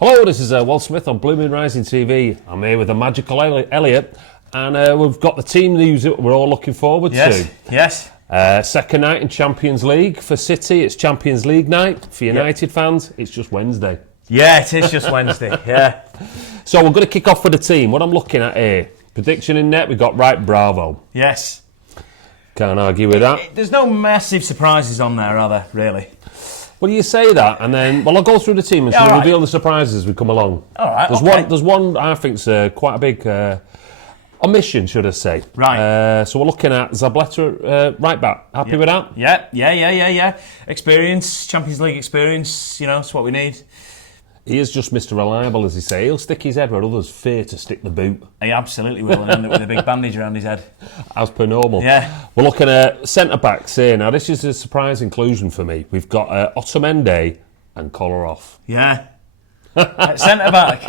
Hello, this is Walt Smith on BlueMoonRisingTV. I'm here with the magical Elliot, and we've got the team news that we're all looking forward to. Yes. Second night in Champions League for City. It's Champions League night. For United fans, it's just Wednesday. Yeah, it is just Wednesday, yeah. So we're going to kick off with the team. What I'm looking at here, prediction in net, we've got right, bravo. Yes. Can't argue with that. There's no massive surprises on there, are there, really? Well, you say that, and then, I'll go through the team and reveal the surprises as we come along. All right, There's one I think's quite a big omission, should I say. Right. So we're looking at Zabaleta right back. Happy with that? Yeah. Experience, Champions League experience, it's what we need. He is just Mr. Reliable, as they say. He'll stick his head where others fear to stick the boot. He absolutely will, and end up with a big bandage around his head. As per normal. Yeah. We're looking at centre-backs here. Now, this is a surprise inclusion for me. We've got Otamendi and Kolarov. Yeah. Centre-back.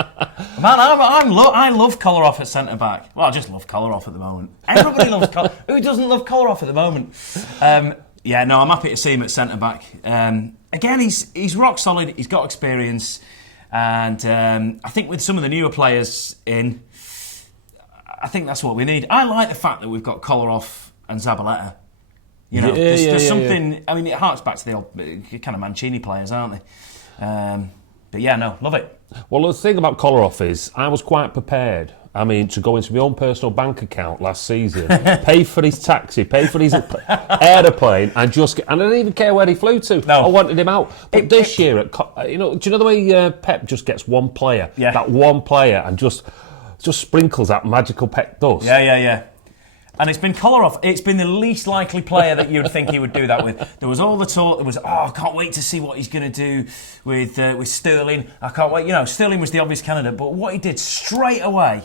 Man, I love Kolarov at centre-back. Well, I just love Kolarov at the moment. Everybody loves Kolarov. Who doesn't love Kolarov at the moment? I'm happy to see him at centre-back. Again, he's rock solid. He's got experience. And I think with some of the newer players in, I think that's what we need. I like the fact that we've got Kolarov and Zabaleta. There's something. Yeah. I mean, it harks back to the old kind of Mancini players, aren't they? Love it. Well, the thing about Kolarov is, I was quite prepared. I mean, to go into my own personal bank account last season, pay for his taxi, pay for his aeroplane, and I didn't even care where he flew to. No. I wanted him out. But this year, do you know the way Pep just gets one player, that one player, and just sprinkles that magical Pep dust? Yeah. And it's been Kolarov. It's been the least likely player that you would think he would do that with. There was all the talk. There was, I can't wait to see what he's going to do with Sterling. I can't wait. Sterling was the obvious candidate, but what he did straight away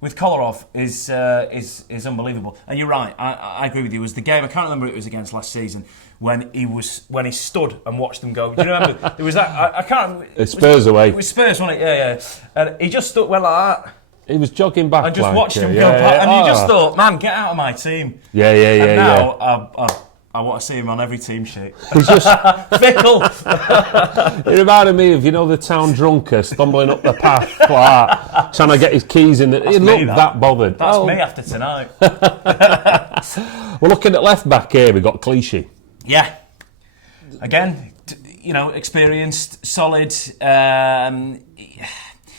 with Kolarov is unbelievable. And you're right. I agree with you. It was the game. I can't remember who it was against last season when he stood and watched them go. Do you remember? There was that. I can't remember. It's Spurs away. It was Spurs, wasn't it? Yeah. And he just stood like that. He was jogging back. I just watched him go past, and you just thought, man, get out of my team. Yeah. And now I want to see him on every team sheet. He's just fickle. It reminded me of the town drunker stumbling up the path like that, trying to get his keys in. He looked that bothered. That's me after tonight. We're looking at left back here. We've got Clichy. Yeah. Again, experienced, solid.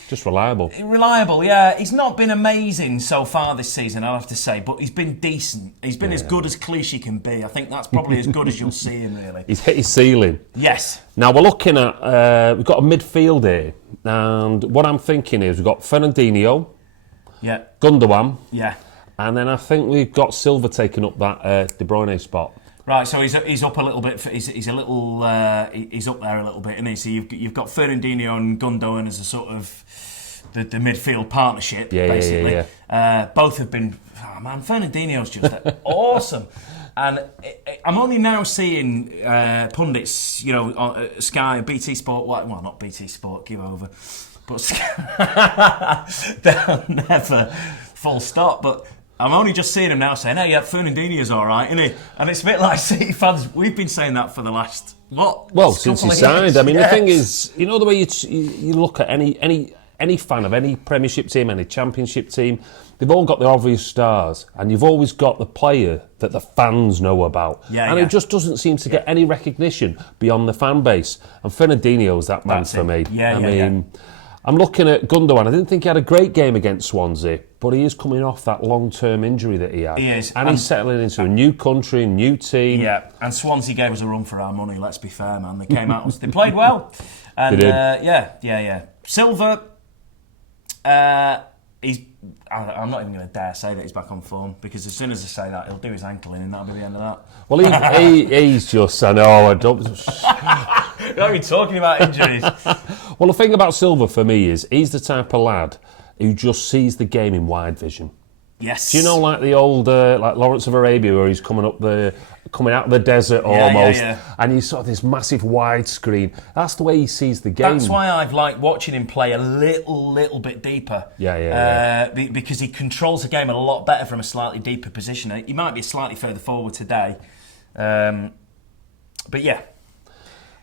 Just reliable. Reliable, yeah. He's not been amazing so far this season, I'll have to say, but he's been decent. He's been as good as Clichy can be. I think that's probably as good as you'll see him, really. He's hit his ceiling. Yes. Now, we're looking at... we've got a midfield here, and what I'm thinking is we've got Fernandinho, Gundogan, and then I think we've got Silva taking up that De Bruyne spot. Right, so he's up a little bit. He's a little. He's up there a little bit, isn't he? So you've got Fernandinho and Gundogan as a sort of the midfield partnership, basically. Yeah. Both have been. Oh man, Fernandinho's just awesome, and I'm only now seeing pundits, on Sky, BT Sport. Well, not BT Sport, give over, but Sky, they'll never full stop, but. I'm only just seeing him now saying, Fernandinho's all right, isn't he? And it's a bit like City fans. We've been saying that for the last, since he signed. I mean, the thing is, the way you look at any fan of any Premiership team, any Championship team, they've all got their obvious stars, and you've always got the player that the fans know about. It just doesn't seem to get any recognition beyond the fan base. And Fernandinho's that man for me. I'm looking at Gundogan. I didn't think he had a great game against Swansea, but he is coming off that long-term injury that he had. He is. And he's settling into a new country, new team. Yeah, and Swansea gave us a run for our money, let's be fair, man. They came out, they played well. And, they did. Yeah. Silva, I'm not even going to dare say that he's back on form, because as soon as I say that, he'll do his ankle in and that'll be the end of that. Well, he's just, I know, I don't... You're not even talking about injuries. Well, the thing about Silva for me is he's the type of lad who just sees the game in wide vision. Yes. Do you know, like the old, like Lawrence of Arabia, where he's coming out of the desert almost, and he's sort of this massive widescreen. That's the way he sees the game. That's why I've liked watching him play a little bit deeper. Because he controls the game a lot better from a slightly deeper position. He might be slightly further forward today, but yeah.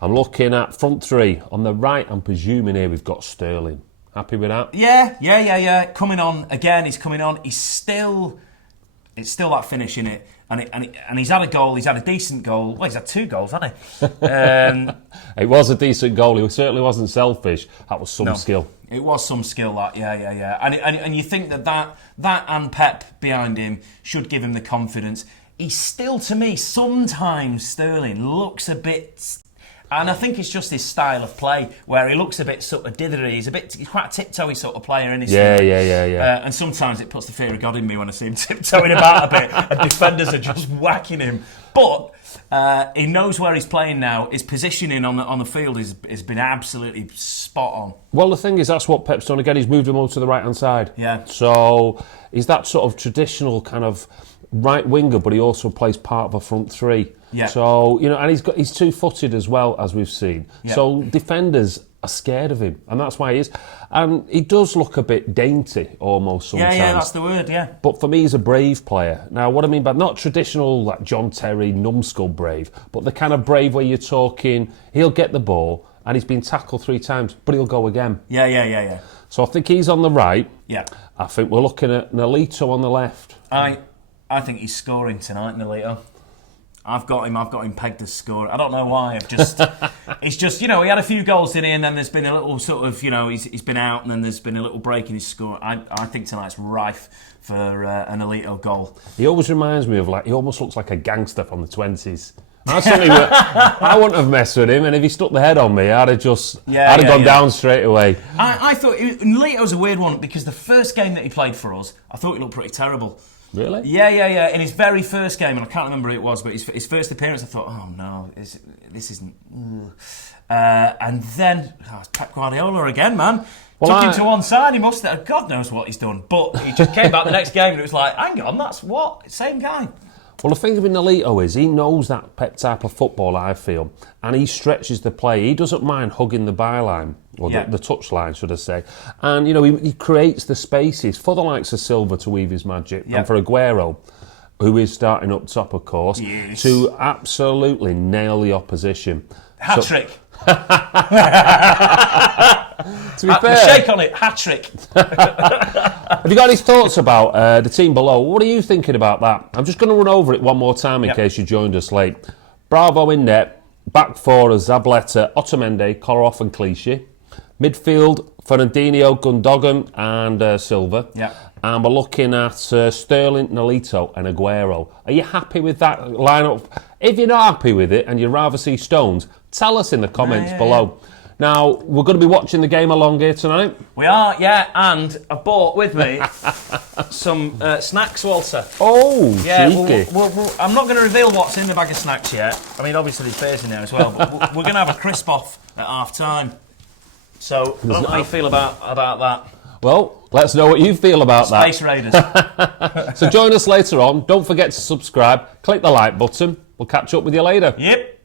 I'm looking at front three. On the right, I'm presuming here we've got Sterling. Happy with that? Yeah. Coming on again. He's coming on. It's still that finish in it, and he's had a goal. He's had a decent goal. Well, he's had 2 goals, hasn't he? It was a decent goal. He certainly wasn't selfish. That was some skill. It was some skill. That yeah. And you think that and Pep behind him should give him the confidence. He's still, to me, sometimes Sterling looks a bit. And I think it's just his style of play, where he looks a bit sort of dithery. He's quite a tiptoey sort of player, isn't he? Yeah. And sometimes it puts the fear of God in me when I see him tiptoeing about a bit, and defenders are just whacking him. But he knows where he's playing now. His positioning on the field has been absolutely spot on. Well, the thing is, that's what Pep's done again. He's moved him over to the right-hand side. Yeah. So he's that sort of traditional kind of right winger, but he also plays part of a front three. Yeah. So, and he's 2-footed as well, as we've seen. Yeah. So defenders are scared of him, and that's why he is. And he does look a bit dainty, almost sometimes. Yeah, that's the word, yeah. But for me, he's a brave player. Now, what I mean by not traditional, like John Terry, numbskull brave, but the kind of brave where you're talking, he'll get the ball, and he's been tackled 3 times, but he'll go again. Yeah. So I think he's on the right. Yeah. I think we're looking at Nolito on the left. I think he's scoring tonight, Nolito. I've got him pegged as scorer. I don't know why. It's just he had a few goals in here, and then there's been a little sort of he's been out, and then there's been a little break in his score. I think tonight's rife for an Nolito goal. He always reminds me of he almost looks like a gangster from the 20s. I wouldn't have messed with him, and if he stuck the head on me, I'd have gone down straight away. I thought Nolito's a weird one because the first game that he pplayed for us, I thought he looked pretty terrible. Really? Yeah. In his very first game, and I can't remember who it was, but his first appearance, I thought, oh no, this isn't. And then it's Pep Guardiola again, man. Took him to one side. He must have. God knows what he's done, but he just came back the next game and it was like, hang on, that's what same guy. Well, the thing with Nolito is he knows that Pep type of football, I feel, and he stretches the play. He doesn't mind hugging the byline, or the touch line, should I say. And, he creates the spaces for the likes of Silva to weave his magic, and for Aguero, who is starting up top, of course, to absolutely nail the opposition. Hat-trick. To be fair, shake on it, hat-trick. Have you got any thoughts about the team below? What are you thinking about that? I'm just going to run over it one more time in case you joined us late. Bravo in net, back four of Zabaleta, Otamendi, Kolarov and Clichy. Midfield, Fernandinho, Gundogan and Silva. Yeah. And we're looking at Sterling, Nolito and Aguero. Are you happy with that lineup? If you're not happy with it and you'd rather see Stones, tell us in the comments below. Yeah. Now, we're going to be watching the game along here tonight. We are, and I bought with me some snacks, Walter. Oh, cheeky. I'm not going to reveal what's in the bag of snacks yet. I mean, obviously there's beers in there as well, but we're going to have a crisp off at half-time. So, I don't know how you feel about that. Well, let's know what you feel about that. Space Raiders. So join us later on. Don't forget to subscribe. Click the like button. We'll catch up with you later. Yep.